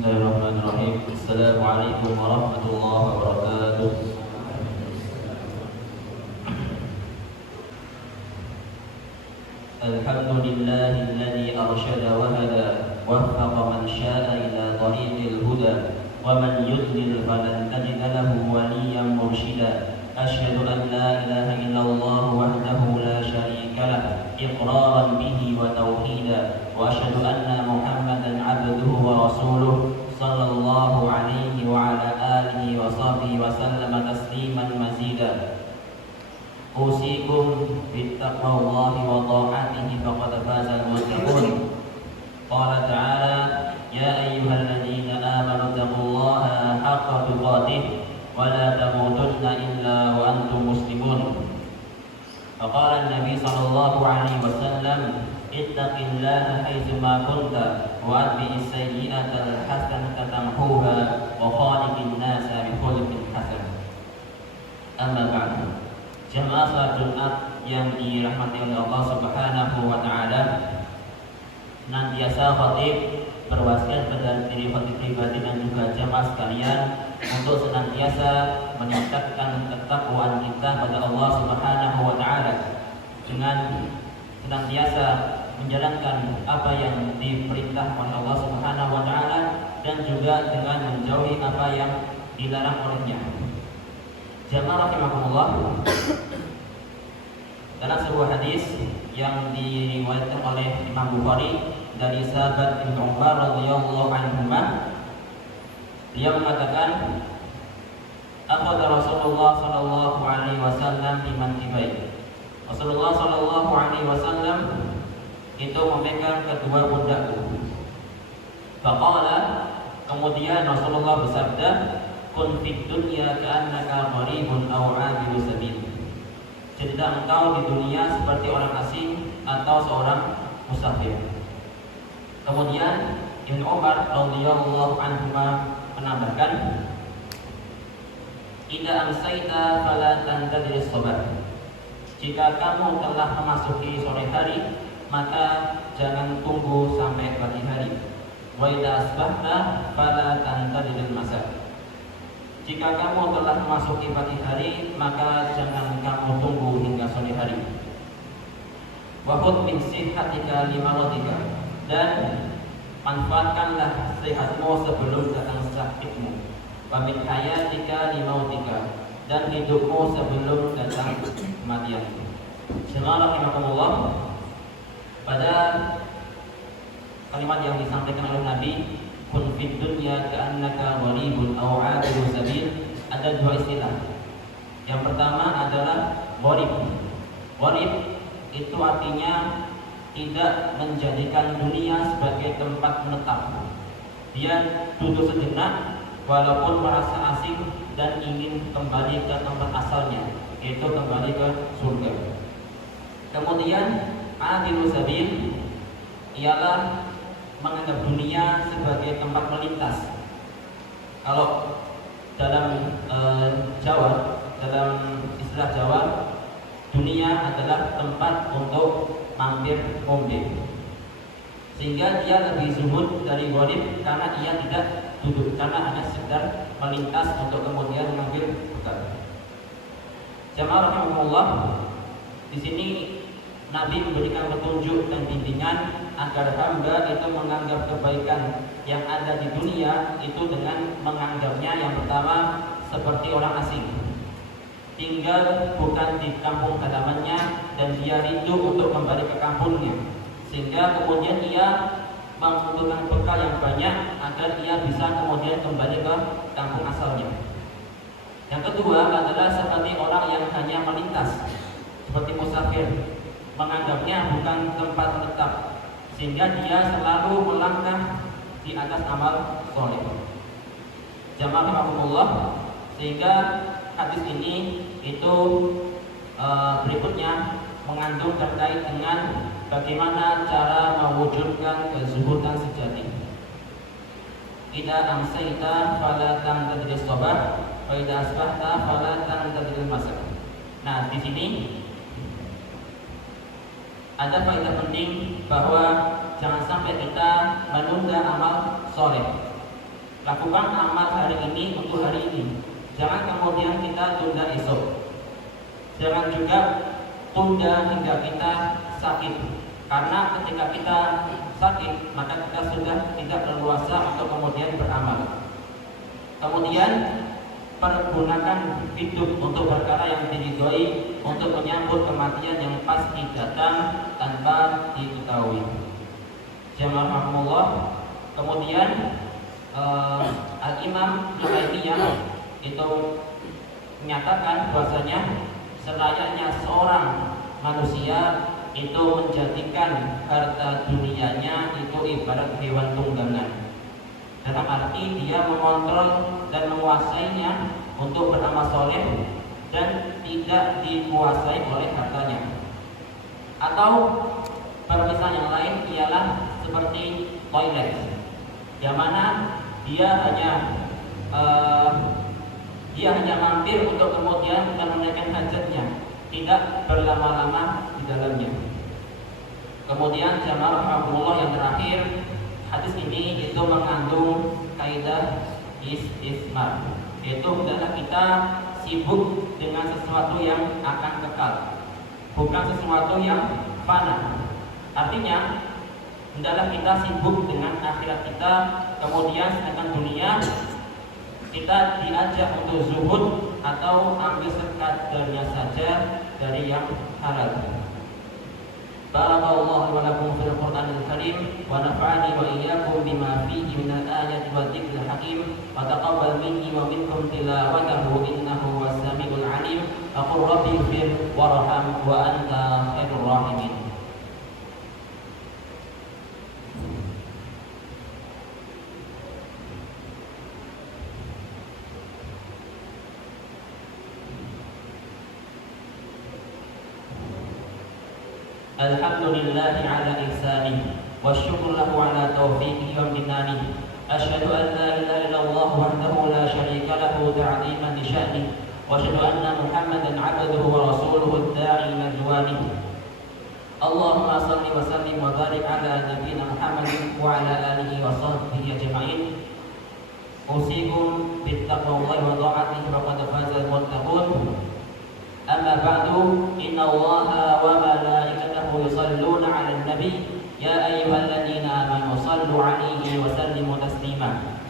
Bismillahirrahmanirrahim. Assalamualaikum warahmatullahi wabarakatuh. Alhamdulillahilladzi arsyada wa hada waffaqa man syaa'a ila tariqil huda wa man yudlil falan tajida lahu waliyyan mursyida. Asyhadu an la ilaha illallah wahdahu la syarika lah iqraran bihi wa tauhida wa asyhadu anna Muhammadan 'abduhu wa rasuluh sallallahu alaihi wa ala alihi wa sahbihi wa sallama tasliman mazida. Usikum bittaqwallahi wa ta'atihi faqad fazal muttaqun. Qala ta'ala ya ayyuhalladzina amanu taqullaha haqqa tuqatih wa la tamutunna illa wa antum muslimun. Faqala an-nabi sallallahu alaihi wasallam ittaqillaha haitsu ma kunta wa atbi'is sayyi'ata al-hasanata tamhuha wa khaliqin nasa bi khuluqin hasan. Amma ba'du. Jamaah salat Jumat yang dirahmati oleh Allah Subhanahu wa taala, senantiasa khatib berwasiat pada diri khatib pribadi dan juga jamaah sekalian untuk senantiasa meningkatkan ketakwaan kita pada Allah Subhanahu wa taala dengan senantiasa menjalankan apa yang diperintah oleh Allah Subhanahu wa taala dan juga dengan menjauhi apa yang dilarang olehnya. Jamaah rahimakumullah, dalam sebuah hadis yang diriwayatkan oleh Imam Bukhari dari sahabat Ibnu Umar radhiyallahu anhu, dia mengatakan, "Akhadha Rasulullah sallallahu alaihi wasallam bi mankibai." Rasulullah sallallahu alaihi wasallam itu memegang kedua pundakku. Faqala, kemudian Rasulullah bersabda, "Kun fid dunya ka'annaka gharibun aw 'abiru sabil." Jadilah engkau di dunia seperti orang asing atau seorang musafir. Kemudian Ibnu Umar radhiyallahu anhu menambahkan, "Idza amsayta fala tantadhir as-sabah." Jika kamu telah memasuki sore hari, maka jangan tunggu sampai pagi hari. Wa idza asbahta fala tantadhir al-masa. Jika kamu telah memasuki pagi hari, maka jangan kamu tunggu hingga sore hari. Wa khudh min sihhatika limaradika, dan manfaatkanlah sehatmu sebelum datang sakitmu. Wa min hayatika limautika, dan hidupmu sebelum datang kematianmu. Jemaah rahimakumullah, pada kalimat yang disampaikan oleh Nabi, "Kun fid dunya ka'annaka gharibun aw 'abiru sabil", ada dua istilah. Yang pertama adalah gharib. Gharib itu artinya tidak menjadikan dunia sebagai tempat menetap. Dia duduk sejenak walaupun merasa asing dan ingin kembali ke tempat asalnya, yaitu kembali ke surga. Kemudian 'abiru sabil ialah menganggap dunia sebagai tempat melintas. Kalau dalam Jawa, dalam istilah Jawa, dunia adalah tempat untuk mampir ngombe. Sehingga dia lebih zuhud dari gharib karena ia tidak duduk, karena hanya sekedar melintas untuk kemudian mengambil bekal. Jamaah rahimahullah, di sini Nabi memberikan petunjuk dan bimbingan agar hamba itu menganggap kebaikan yang ada di dunia itu dengan menganggapnya yang pertama seperti orang asing, tinggal bukan di kampung halamannya dan dia rindu untuk kembali ke kampungnya, sehingga kemudian ia membutuhkan bekal yang banyak agar ia bisa kemudian kembali ke kampung asalnya. Yang kedua adalah seperti orang yang hanya melintas, seperti musafir, menganggapnya bukan tempat menetap, sehingga dia selalu melangkah di atas amal soleh. Jamaah rahimakumullah, sehingga hadis ini itu berikutnya mengandung terkait dengan bagaimana cara mewujudkan kezuhudan sejati. Idza amsayta fala tantadhir as-sabah wa idza asbahta fala tantadhir al-masa. Nah, di sini ada faedah penting bahwa jangan sampai kita menunda amal soleh. Lakukan amal hari ini untuk hari ini. Jangan kemudian kita tunda esok. Jangan juga tunda hingga kita sakit. Karena ketika kita sakit, maka kita sudah tidak leluasa untuk kemudian beramal. Kemudian pergunakan hidup untuk perkara yang diridhoi, untuk menyambut kematian yang pasti datang tanpa diketahui. Jamaah rahimahullah. Kemudian Al-Imam Al-Taimiyah itu menyatakan bahwasanya selayaknya seorang manusia itu menjadikan harta dunianya itu ibarat hewan tunggangan. Dalam arti dia mengontrol dan menguasainya untuk beramal soleh dan tidak dikuasai oleh hartanya. Atau permisalan yang lain ialah seperti toilet, yang mana dia hanya mampir untuk kemudian menunaikan hajatnya, tidak berlama-lama di dalamnya. Kemudian jamaah rahimahullah yang terakhir, hadis ini itu mengandung kaidah istismar, yaitu adalah kita sibuk dengan sesuatu yang akan kekal, bukan sesuatu yang fana. Artinya hendaklah kita sibuk dengan akhirat kita, kemudian sedangkan dunia kita diajak untuk zuhud atau ambil sekadarnya saja dari yang halal. Barakallahu wa lakum fil Qur'anil Karim wa nafa'ani wa iyyakum bima fihi minal ayati wa dzikril hakim wa taqabbal minni wa minkum tilawatahu innahu was-sami'ul 'alim. Aqul rabbi ighfir warham wa anta khairur rahimin. Alhamdulillahi ala ihsanihi wa syukru lahu ala taufiqihi wa imtinanihi. Asyhadu an la ilaha illallah wahdahu la syarika lahu ta'ziman li sya'nihi wa asyhadu anna Muhammadan 'abduhu wa rasuluhu ad-da'i ila ridwanihi. Allahumma shalli wa sallim wa barik ala nabiyyina Muhammadin wa ala alihi wa sahbihi ajma'in. Usikum bittaqwallahi wa ta'atihi wa qad fazal muttaqun. Amma ba'du, inna Allaha wa malaikatahu yusalluna 'alan nabi ya ayyuhalladzina amanu shallu 'alaihi wa sallimu taslima.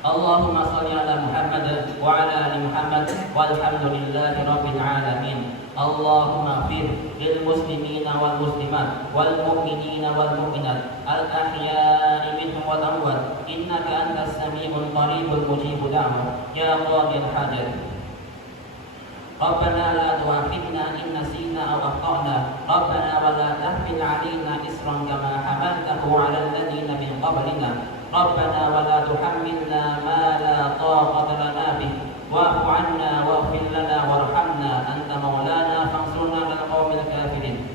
Allahumma shalli 'ala Muhammad wa 'ala ali Muhammad walhamdulillahi rabbil alamin. Allahumma ighfir lil muslimina wal muslimat wal mu'minina wal mu'minat al ahya'i minhum wal amwat innaka antas sami'ul qaribul mujibud da'wah ya qadil hajat. Rabbana la tu'akhidna in nasina aw akhtana. Rabbana wa la tahmil 'alaina isran kama hamaltahu 'alal ladzina min qablina. Rabbana wa la tuhammilna ma la taqata lana bih. Wa'fu 'anna waghfir lana warhamna anta maulana fansurna 'alal qaumil kafirin.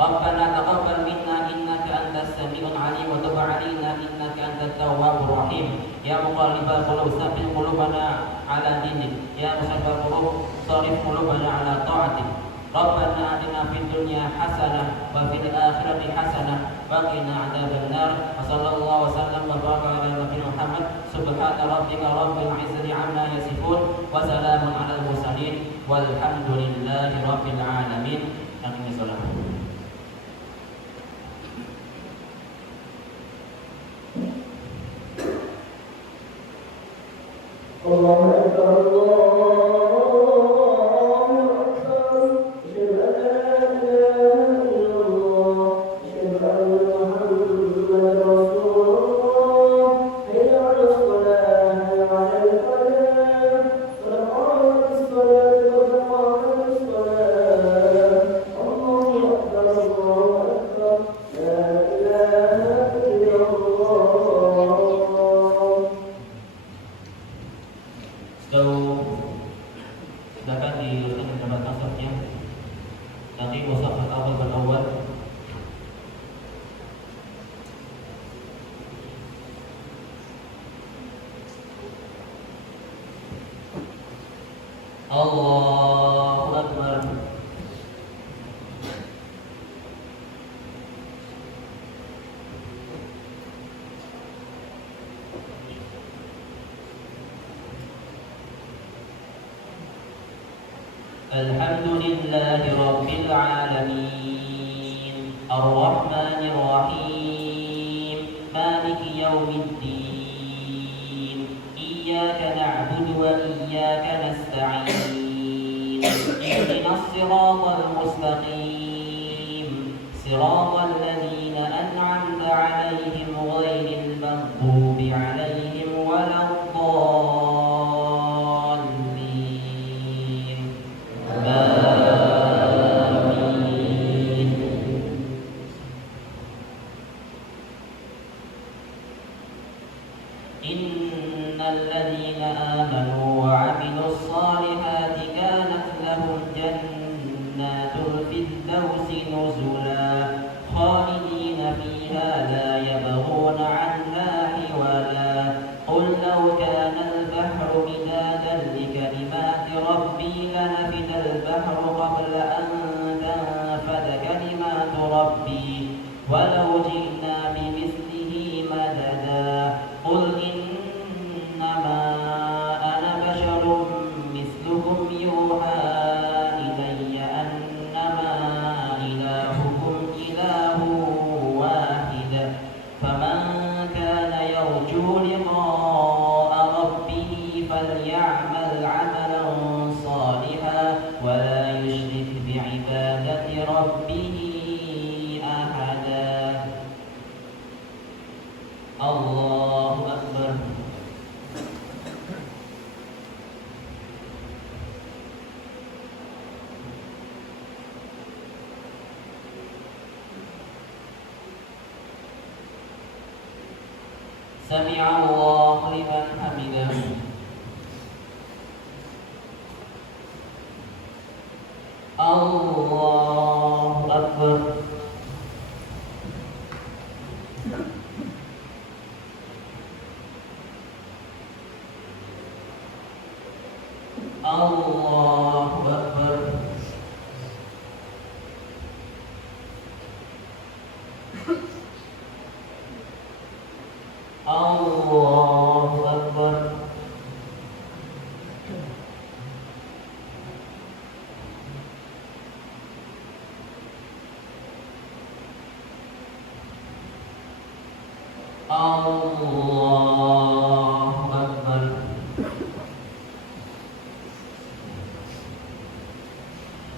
Rabbana taqabbal minna innaka antas sami'ul 'alim wa tub 'alaina innaka antat tawwabur rahim. Ya muqallibal qulub tsabbit qulubana 'ala dinik. Ya musabbal qulub sharif qulubana 'ala ta'atik. Rabbana atina fid dunya hasanah wa fil akhirati hasanah wa qina 'adzabannar. Wa sallallahu wasallam wa baraka ala nabiyyina Muhammad. Subhana rabbika rabbil 'izzati 'amma yasifun wa salamun 'alal mursalin walhamdulillahi rabbil alamin. Amin. Allahu Akbar, Allahu Akbar. Asyhadu an la ilaha illallah, asyhadu anna Muhammadan Rasulullah. Hayya 'alas shalah, hayya 'alal falah. Qad qamatis shalah, qad qamatis shalah. Allahu Akbar, Allahu Akbar. La ilaha illallah. Silakan diluruskan kepada kasarnya. Nanti mushaf awal berawal. Allahu Akbar. الحمد لله رب العالمين الرحمن الرحيم مالك يوم الدين إياك نعبد وإياك نستعين اهدنا الصراط المستقيم صراط الذين أنعمت عليهم غير المغضوب عليهم ولا الضالين آمين. إن الذين آمنوا وعملوا الصالحات كانت لهم جنات الفردوس نزلا خالدين فيها لا يبغون عنها حولا قل لو كان البحر مدادا لكلمات ربي لنفد البحر قبل أن تنفد كلمات ربي ولو جئنا بمثله مددا قل إنما أنا بشر مثلكم يوحى إلي أنما إلهكم إله واحد فمن كان يرجو لقاء ربه فليعمل عملا صالحا ولا يشرك بعبادة ربه أحدا. الله أكبر. سمع الله لمن حمده. الله أكبر. الله أكبر. الله أكبر. الله أكبر.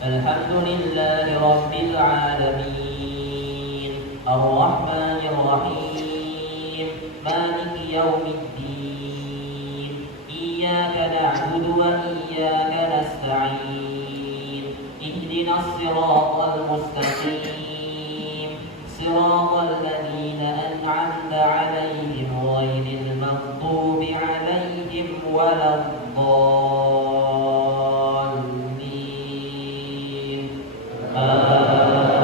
الحمد لله رب العالمين الرحمن الرحيم مالك يوم الدين إياك نعبد وإياك نستعين اهدنا الصراط المستقيم صراط الذين أنعمت عليهم غير المغضوب عليهم ولا الضالين آمين.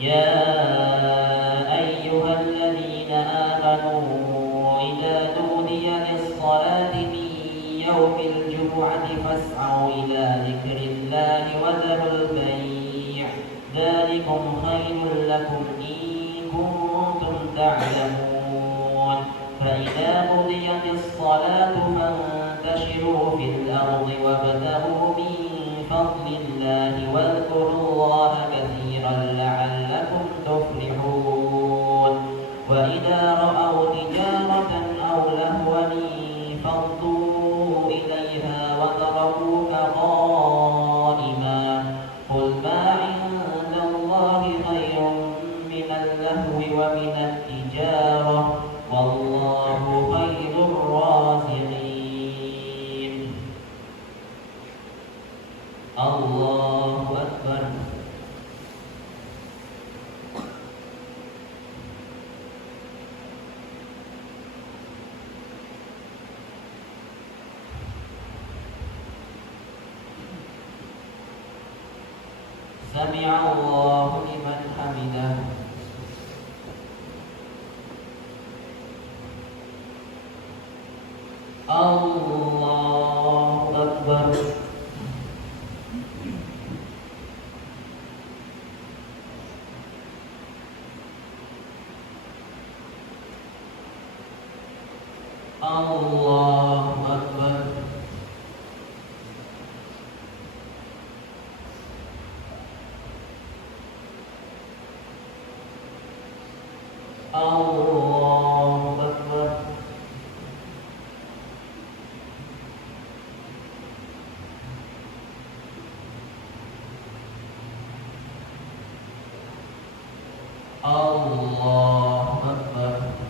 يا أيها الذين آمنوا إذا نودي للصلاة من يوم الجمعة فاسعوا إلى ذكر الله وذروا البيع ذلكم خير لكم إن كنتم تعلمون فإذا قضيت الصلاة فانتشروا في الأرض وابتغوا من فضل الله واذكروا الله كثيرا لعلكم تفلحون وإذا رأوا تجارة أو لهوا انفضوا إليها وتركوك قائما قل ما عند الله خير من اللهو ومن التجارة والله خير الرازقين. الله أكبر. سمع الله لمن حمده. الله أكبر. Allahu Akbar. Allahu Akbar. Allahu Akbar.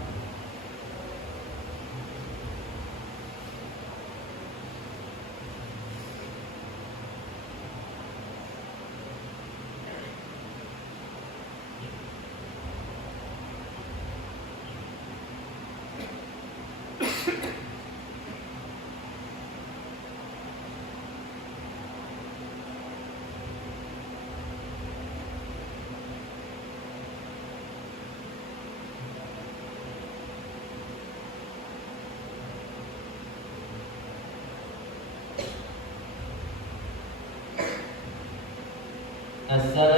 Assalamualaikum